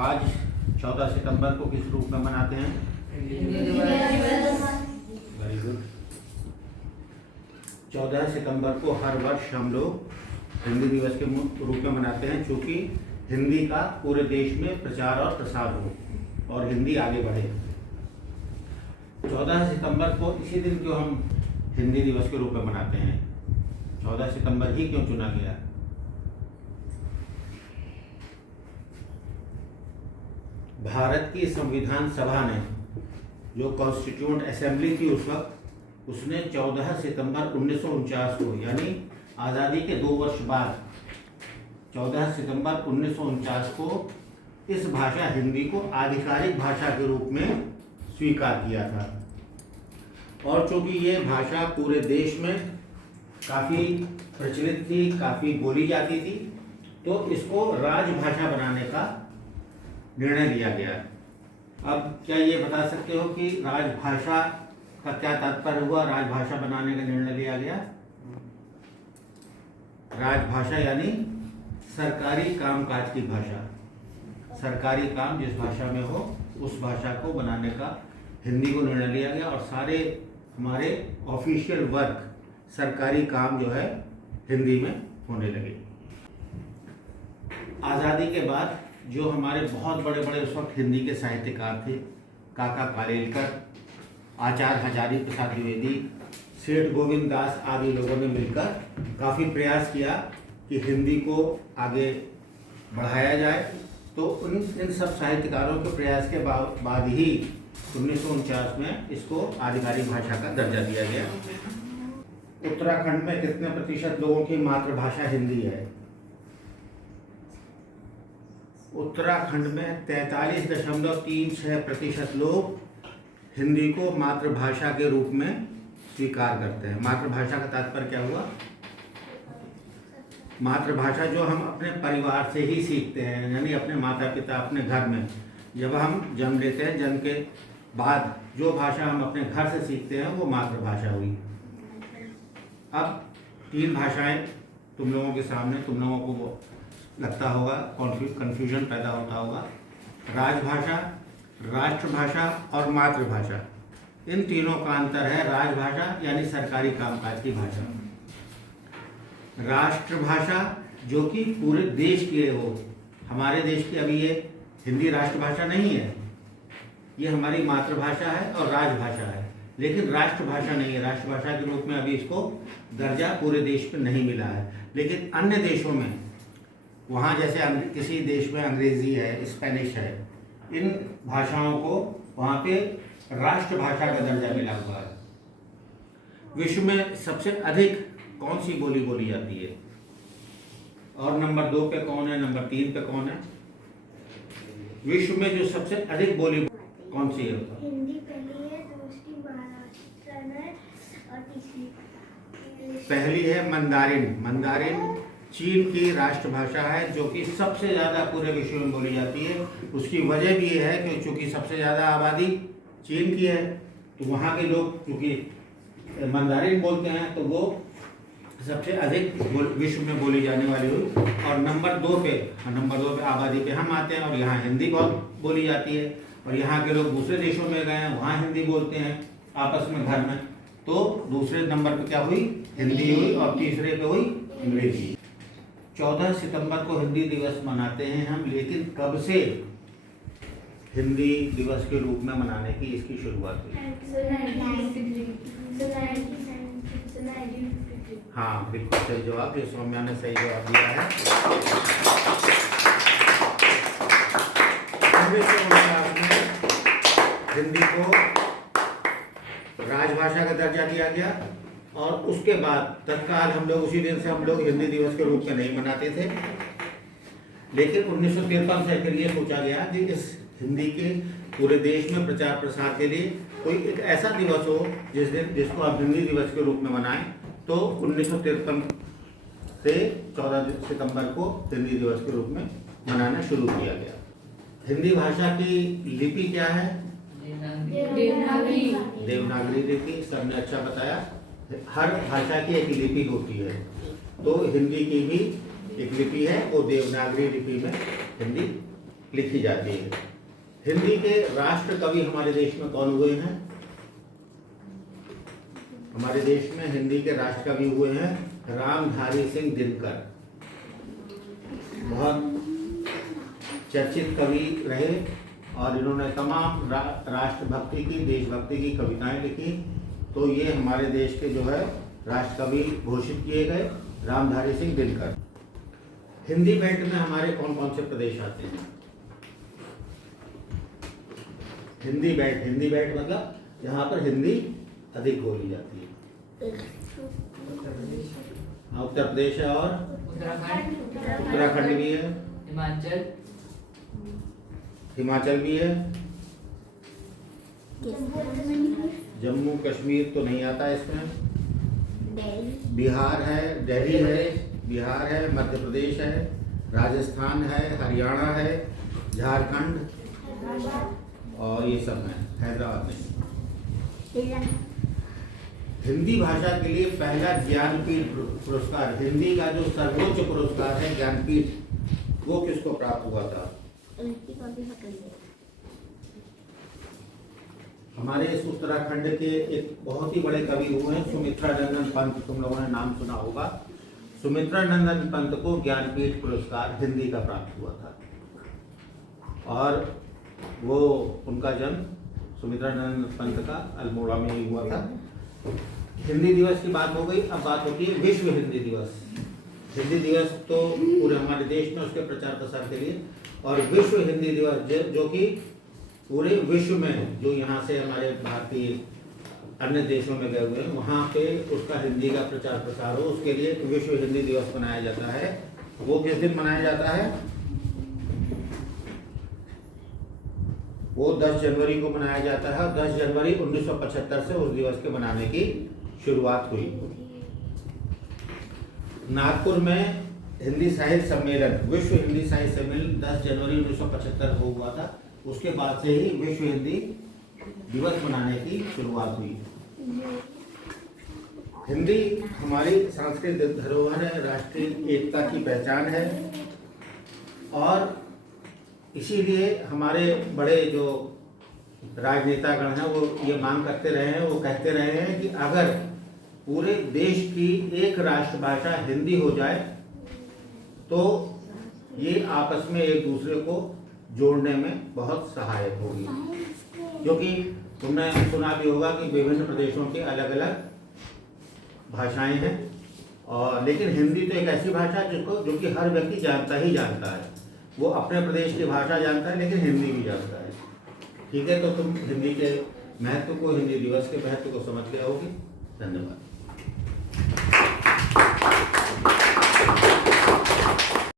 आज 14 सितंबर को किस रूप में मनाते हैं? Very good. 14 सितंबर को हर वर्ष हम लोग हिंदी दिवस के रूप में मनाते हैं, क्योंकि हिंदी का पूरे देश में प्रचार और प्रसार हो और हिंदी आगे बढ़े। 14 सितंबर को इसी दिन क्यों हम हिंदी दिवस के रूप में मनाते हैं? 14 सितंबर ही क्यों चुना गया? भारत की संविधान सभा ने, जो कॉन्स्टिट्यूएंट असेंबली थी उस वक्त, उसने 14 सितंबर 1949 को, यानी आज़ादी के 2 वर्ष बाद 14 सितंबर 1949 को इस भाषा हिंदी को आधिकारिक भाषा के रूप में स्वीकार किया था। और चूँकि ये भाषा पूरे देश में काफ़ी प्रचलित थी, काफ़ी बोली जाती थी, तो इसको राजभाषा बनाने का निर्णय लिया गया। अब क्या ये बता सकते हो कि राजभाषा का क्या तात्पर्य हुआ? राजभाषा बनाने का निर्णय लिया गया। राजभाषा यानी सरकारी कामकाज की भाषा, सरकारी काम जिस भाषा में हो उस भाषा को बनाने का हिंदी को निर्णय लिया गया, और सारे हमारे ऑफिशियल वर्क, सरकारी काम जो है हिंदी में होने लगे। आज़ादी के बाद जो हमारे बहुत बड़े बड़े उस वक्त हिंदी के साहित्यकार थे, काका कालेलकर, आचार्य हजारी प्रसाद द्विवेदी, सेठ गोविंद दास आदि लोगों ने मिलकर काफ़ी प्रयास किया कि हिंदी को आगे बढ़ाया जाए। तो इन सब साहित्यकारों के प्रयास के बाद ही 1949 में इसको आधिकारिक भाषा का दर्जा दिया गया। उत्तराखंड में कितने प्रतिशत लोगों की मातृभाषा हिंदी है? उत्तराखंड में 43.36% लोग हिंदी को मातृभाषा के रूप में स्वीकार करते हैं। मातृभाषा का तात्पर्य क्या हुआ? मातृभाषा जो हम अपने परिवार से ही सीखते हैं, यानी अपने माता पिता, अपने घर में जब हम जन्म लेते हैं, जन्म के बाद जो भाषा हम अपने घर से सीखते हैं वो मातृभाषा हुई। अब 3 भाषाएं तुम लोगों के सामने, तुम लोगों को वो लगता होगा, कन्फ्यूजन पैदा होता होगा। राजभाषा, राष्ट्रभाषा और मातृभाषा, इन तीनों का अंतर है। राजभाषा यानी सरकारी कामकाज की भाषा, राष्ट्रभाषा जो कि पूरे देश की हो। हमारे देश की अभी ये हिंदी राष्ट्रभाषा नहीं है, ये हमारी मातृभाषा है और राजभाषा है, लेकिन राष्ट्रभाषा नहीं है। राष्ट्रभाषा के रूप में अभी इसको दर्जा पूरे देश में नहीं मिला है। लेकिन अन्य देशों में, वहाँ जैसे किसी देश में अंग्रेजी है, स्पेनिश है, इन भाषाओं को वहाँ पे राष्ट्रभाषा का दर्जा मिला हुआ है। विश्व में सबसे अधिक कौन सी बोली बोली जाती है? और नंबर 2 पे कौन है? नंबर 3 पे कौन है? विश्व में जो सबसे अधिक बोली कौन सी है? हिंदी पहली है, दूसरी महाराष्ट्र है और तीसरी पहली है मंदारिन। मंदारिन चीन की राष्ट्रभाषा है, जो कि सबसे ज़्यादा पूरे विश्व में बोली जाती है। उसकी वजह भी ये है कि चूँकि सबसे ज़्यादा आबादी चीन की है, तो वहाँ के लोग चूँकि मंदारिन बोलते हैं, तो वो सबसे अधिक विश्व में बोली जाने वाली हुई। और नंबर 2 पे आबादी पे हम आते हैं, और यहाँ हिंदी बहुत बोली जाती है। और यहाँ के लोग दूसरे देशों में गए हैं, वहाँ हिंदी बोलते हैं आपस में घर में, तो दूसरे नंबर पे क्या हुई? हिंदी हुई, और तीसरे पे हुई अंग्रेजी। 14 सितंबर को हिंदी दिवस मनाते हैं हम, लेकिन कब से हिंदी दिवस के रूप में मनाने की इसकी शुरुआत हुई? हाँ, बिल्कुल सही जवाब। ये सौम्या ने सही जवाब दिया है। 1949 में हिंदी को राजभाषा का दर्जा दिया गया, और उसके बाद तत्काल हम लोग उसी दिन से हम लोग हिंदी दिवस के रूप में नहीं मनाते थे। लेकिन 1953 से फिर ये सोचा गया कि इस हिंदी के पूरे देश में प्रचार प्रसार के लिए कोई एक ऐसा दिवस हो जिसको आप हिंदी दिवस के रूप में मनाएं। तो 1953 से 14 सितंबर को हिंदी दिवस के रूप में मनाना शुरू किया गया। हिंदी भाषा की लिपि क्या है? देवनागरी लिपि। सबने अच्छा बताया। हर भाषा की एक लिपि होती है, तो हिंदी की भी एक लिपि है, वो देवनागरी लिपि में हिंदी लिखी जाती है। हिंदी के राष्ट्र कवि हमारे देश में कौन हुए हैं? हमारे देश में हिंदी के राष्ट्र कवि हुए हैं रामधारी सिंह दिनकर। बहुत चर्चित कवि रहे और इन्होंने तमाम राष्ट्रभक्ति की, देशभक्ति की कविताएं लिखी। तो ये हमारे देश के जो है राष्ट्र कवि घोषित किए गए रामधारी सिंह दिनकर। हिंदी बेल्ट में हमारे कौन कौन से प्रदेश आते हैं? हिंदी बेल्ट मतलब जहाँ पर हिंदी अधिक बोली जाती है। उत्तर प्रदेश है और उत्तराखंड भी है, हिमाचल भी है, जम्मू कश्मीर तो नहीं आता इसमें, बिहार है, दिल्ली है, बिहार है, मध्य प्रदेश है, राजस्थान है, हरियाणा है, झारखंड और ये सब है, हैदराबाद नहीं। हिंदी भाषा के लिए पहला ज्ञानपीठ पुरस्कार, हिंदी का जो सर्वोच्च पुरस्कार है ज्ञानपीठ, वो किसको प्राप्त हुआ था? हमारे इस उत्तराखंड के एक बहुत ही बड़े कवि हुए हैं सुमित्रा नंदन पंत, तुम लोगों ने नाम सुना होगा। सुमित्रा नंदन पंत को ज्ञानपीठ पुरस्कार हिंदी का प्राप्त हुआ था और वो उनका जन्म सुमित्रा नंदन पंत का अल्मोड़ा में ही हुआ था। हिंदी दिवस की बात हो गई, अब बात होती है विश्व हिंदी दिवस। हिंदी दिवस तो पूरे हमारे देश में उसके प्रचार प्रसार के लिए, और विश्व हिंदी दिवस जो कि पूरे विश्व में, जो यहाँ से हमारे भारतीय अन्य देशों में गए हुए हैं वहाँ पे उसका हिंदी का प्रचार प्रसार हो, उसके लिए विश्व हिंदी दिवस मनाया जाता है। वो किस दिन मनाया जाता है? वो 10 जनवरी को मनाया जाता है। 10 जनवरी 1975 से उस दिवस के मनाने की शुरुआत हुई। नागपुर में हिंदी साहित्य सम्मेलन, विश्व हिंदी साहित्य सम्मेलन 10 जनवरी 1975 को हुआ था। उसके बाद से ही विश्व हिंदी दिवस मनाने की शुरुआत हुई। हिंदी हमारी सांस्कृतिक धरोहर है, राष्ट्रीय एकता की पहचान है और इसीलिए हमारे बड़े जो राजनेतागण हैं वो ये मांग करते रहे हैं, वो कहते रहे हैं कि अगर पूरे देश की एक राष्ट्रभाषा हिंदी हो जाए तो ये आपस में एक दूसरे को जोड़ने में बहुत सहायक होगी। क्योंकि तुमने सुना भी होगा कि विभिन्न प्रदेशों के अलग अलग भाषाएं हैं और लेकिन हिंदी तो एक ऐसी भाषा जो कि हर व्यक्ति जानता ही जानता है। वो अपने प्रदेश की भाषा जानता है लेकिन हिंदी भी जानता है। ठीक है, तो तुम हिंदी के महत्व को, हिंदी दिवस के महत्व को समझ गए होगे। धन्यवाद।